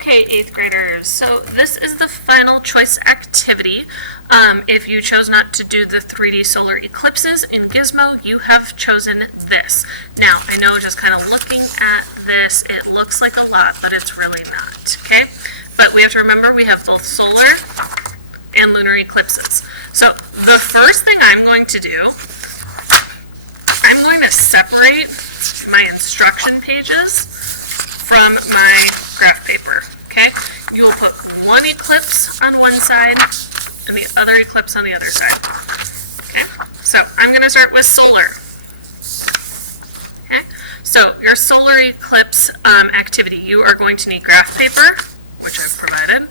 Okay, 8th graders, so this is the final choice activity. If you chose not to do the 3D solar eclipses in Gizmo, you have chosen this. Now, I know just kind of looking at this, it looks like a lot, but it's really not, okay? But we have to remember we have both solar and lunar eclipses. So the first thing I'm going to do, I'm going to separate my instruction pages from my graph paper, okay? You will put one eclipse on one side and the other eclipse on the other side, okay? So I'm going to start with solar, okay? So your solar eclipse activity, you are going to need graph paper, which I've provided,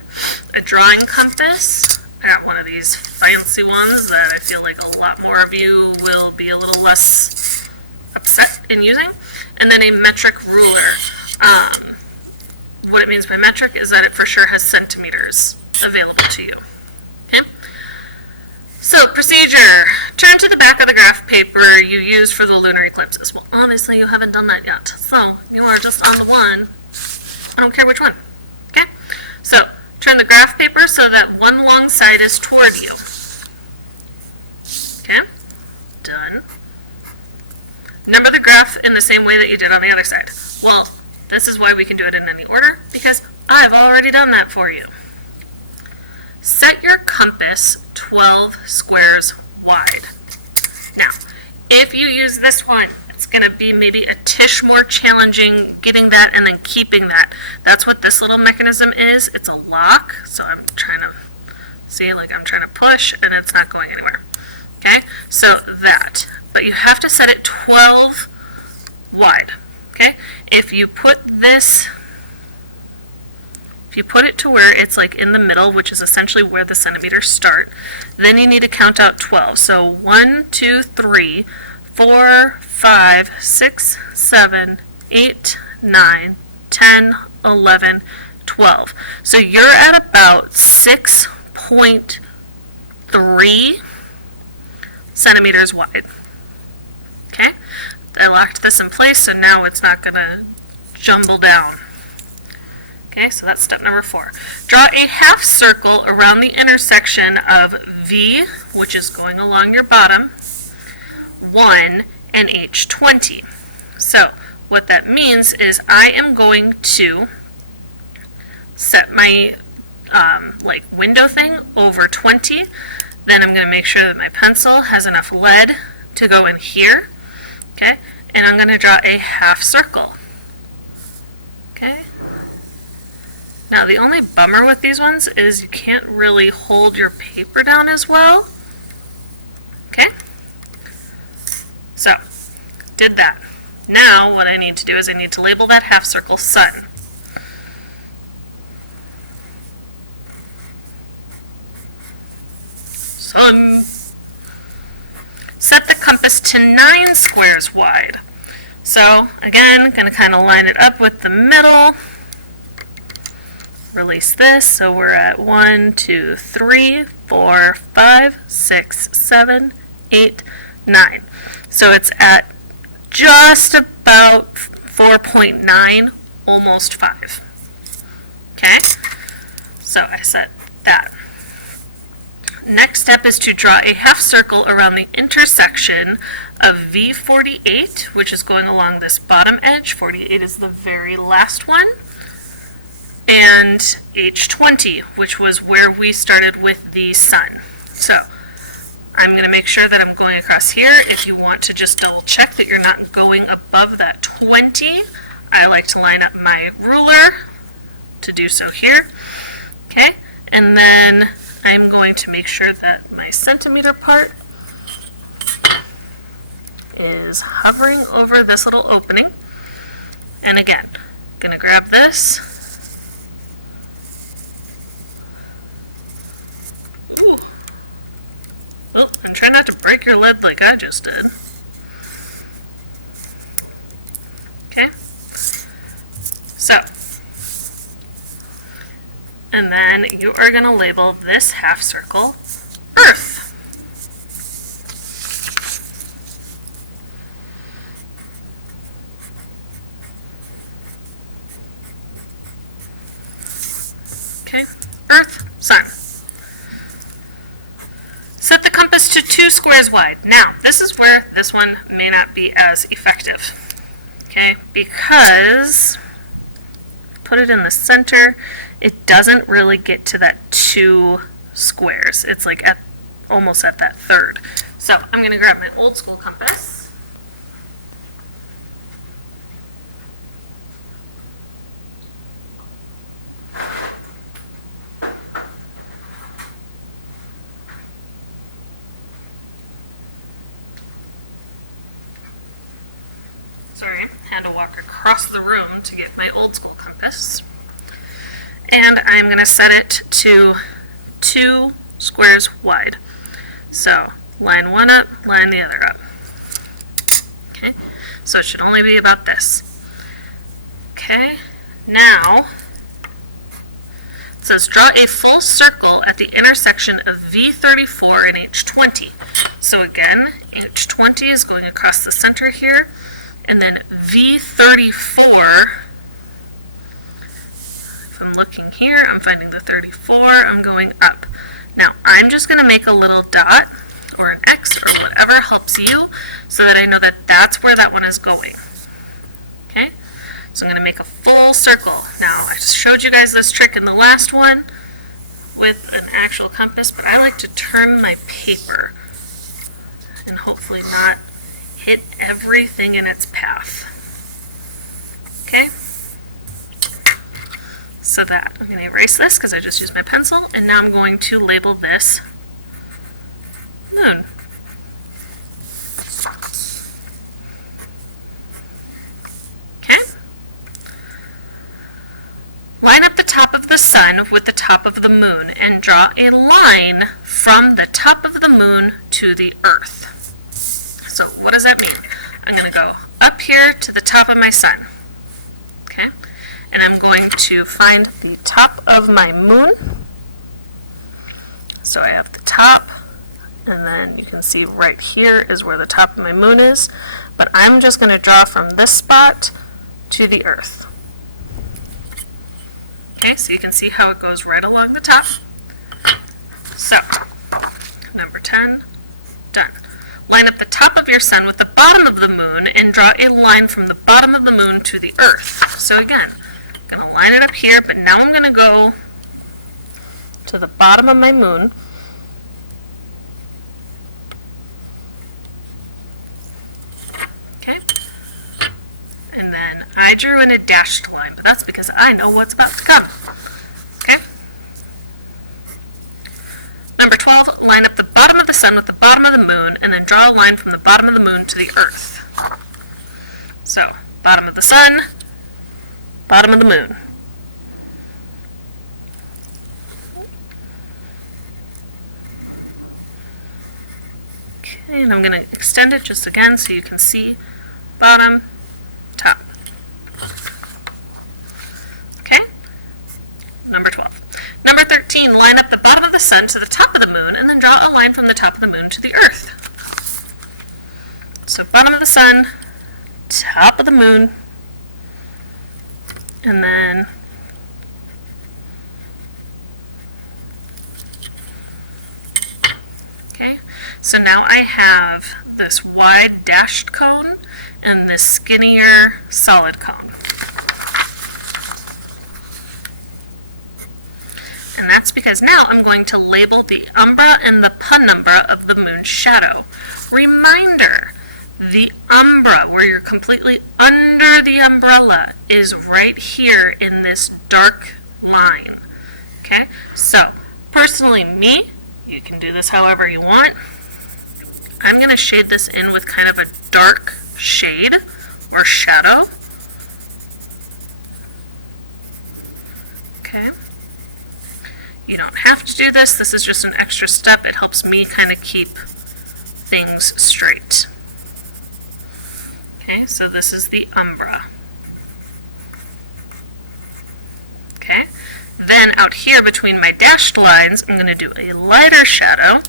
a drawing compass. I got one of these fancy ones that I feel like a lot more of you will be a little less upset in using, and then a metric ruler. What it means by metric is that it for sure has centimeters available to you. Okay? So, procedure. Turn to the back of the graph paper you used for the lunar eclipses. Well, honestly, you haven't done that yet. So, you are just on the one. I don't care which one. Okay? So, turn the graph paper so that one long side is toward you. Okay? Done. Number the graph in the same way that you did on the other side. Well, this is why we can do it in any order, because I've already done that for you. Set your compass 12 squares wide. Now, if you use this one, it's going to be maybe a tish more challenging getting that and then keeping that. That's what this little mechanism is. It's a lock, so I'm trying to see, like I'm trying to push and it's not going anywhere. Okay, so that. But you have to set it 12 wide. Okay, if you put it to where it's like in the middle, which is essentially where the centimeters start, then you need to count out 12. So 1, 2, 3, 4, 5, 6, 7, 8, 9, 10, 11, 12. So you're at about 6.3 centimeters wide. Okay? I locked this in place, so now it's not going to jumble down. Okay, so that's step number 4. Draw a half circle around the intersection of V, which is going along your bottom, 1, and H20. So, what that means is I am going to set my window thing over 20. Then I'm going to make sure that my pencil has enough lead to go in here. Okay, and I'm going to draw a half circle. Okay. Now the only bummer with these ones is you can't really hold your paper down as well. Okay. So, did that. Now what I need to do is I need to label that half circle sun. Sun. Set the compass to 9 squares wide. So, again, going to kind of line it up with the middle. Release this, so we're at 1, 2, 3, 4, 5, 6, 7, 8, 9. So it's at just about 4.9, almost 5. Okay? So I set that. Next step is to draw a half circle around the intersection of V48, which is going along this bottom edge. 48 is the very last one. And H20, which was where we started with the sun. So I'm going to make sure that I'm going across here. If you want to just double check that you're not going above that 20, I like to line up my ruler to do so here. Okay, and then I'm going to make sure that my centimeter part is hovering over this little opening. And again, I'm going to grab this. Ooh. Oh, and try not to break your lead like I just did. Okay. So, and then you are going to label this half circle Earth. Okay, Earth, Sun. Set the compass to 2 squares wide. Now, this is where this one may not be as effective. Okay, because put it in the center, it doesn't really get to that 2 squares. It's like almost at that third. So I'm going to grab my old school compass. Sorry, I had to walk across the room to get my old school compass. And I'm going to set it to 2 squares wide. So line one up, line the other up. Okay, so it should only be about this. Okay, now it says draw a full circle at the intersection of V34 and H20. So again, H20 is going across the center here, and then V34, if I'm looking here, I'm finding the 34, I'm going up. Now, I'm just going to make a little dot, or an X, or whatever helps you, so that I know that that's where that one is going. Okay? So I'm going to make a full circle. Now, I just showed you guys this trick in the last one with an actual compass, but I like to turn my paper and hopefully not hit everything in its path. Okay? So that, I'm going to erase this because I just used my pencil, and now I'm going to label this moon. Okay? Line up the top of the sun with the top of the moon and draw a line from the top of the moon to the earth. So what does that mean? I'm going to go up here to the top of my sun. Okay? And I'm going to find the top of my moon. So I have the top, and then you can see right here is where the top of my moon is. But I'm just going to draw from this spot to the earth. Okay, so you can see how it goes right along the top. So, number 10, done. Line up the top of your sun with the bottom of the moon and draw a line from the bottom of the moon to the earth. So again, I'm going to line it up here, but now I'm going to go to the bottom of my moon. Okay. And then I drew in a dashed line, but that's because I know what's about to come. Okay. Number 12, line up the bottom of the sun with the bottom of the moon, and then draw a line from the bottom of the moon to the earth. So, bottom of the sun, bottom of the moon. Okay, and I'm going to extend it just again so you can see bottom, top. Okay, number 12. Number 13, line up the bottom of the sun to the top of the moon, and then draw a line from the top of the moon to the earth. So bottom of the sun, top of the moon, and then okay, so now I have this wide dashed cone and this skinnier solid cone. And that's because now I'm going to label the umbra and the penumbra of the moon's shadow. Reminder, the umbra, where you're completely under the umbrella, is right here in this dark line. Okay, so personally me, you can do this however you want. I'm going to shade this in with kind of a dark shade or shadow. Okay. You don't have to do this. This is just an extra step. It helps me kind of keep things straight. Okay, so this is the umbra. Okay, then out here between my dashed lines, I'm going to do a lighter shadow.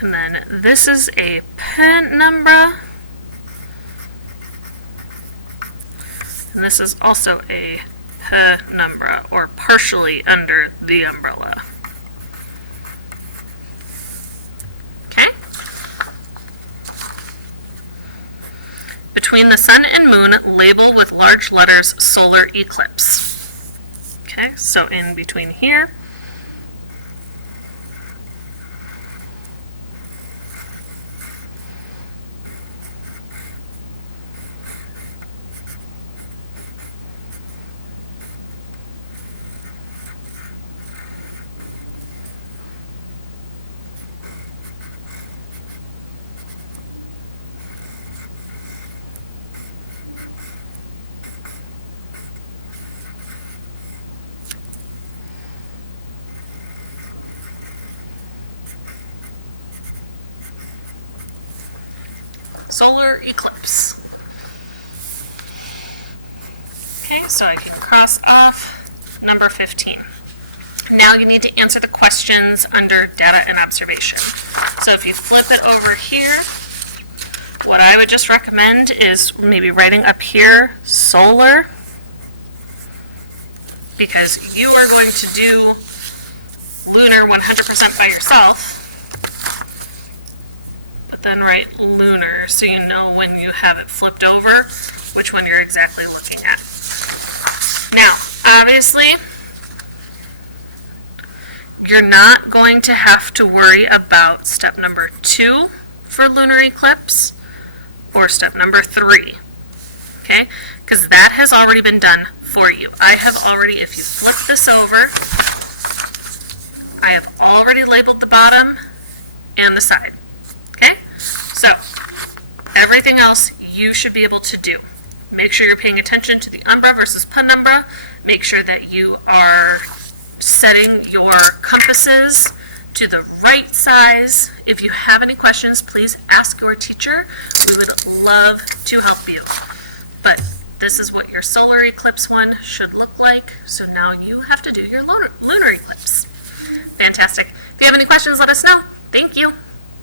And then this is a penumbra. And this is also a penumbra, or partially under the umbrella. Okay? Between the sun and moon, label with large letters solar eclipse. Okay, so in between here. Solar eclipse. Okay, so I can cross off number 15. Now you need to answer the questions under data and observation. So if you flip it over here, what I would just recommend is maybe writing up here solar, because you are going to do lunar 100% by yourself. Then write lunar so you know when you have it flipped over which one you're exactly looking at. Now, obviously, you're not going to have to worry about step number 2 for lunar eclipse or step number 3, okay? Because that has already been done for you. I have already, if you flip this over, I have already labeled the bottom and the side. So, everything else you should be able to do. Make sure you're paying attention to the umbra versus penumbra. Make sure that you are setting your compasses to the right size. If you have any questions, please ask your teacher. We would love to help you. But this is what your solar eclipse one should look like. So now you have to do your lunar eclipse. Fantastic. If you have any questions, let us know. Thank you.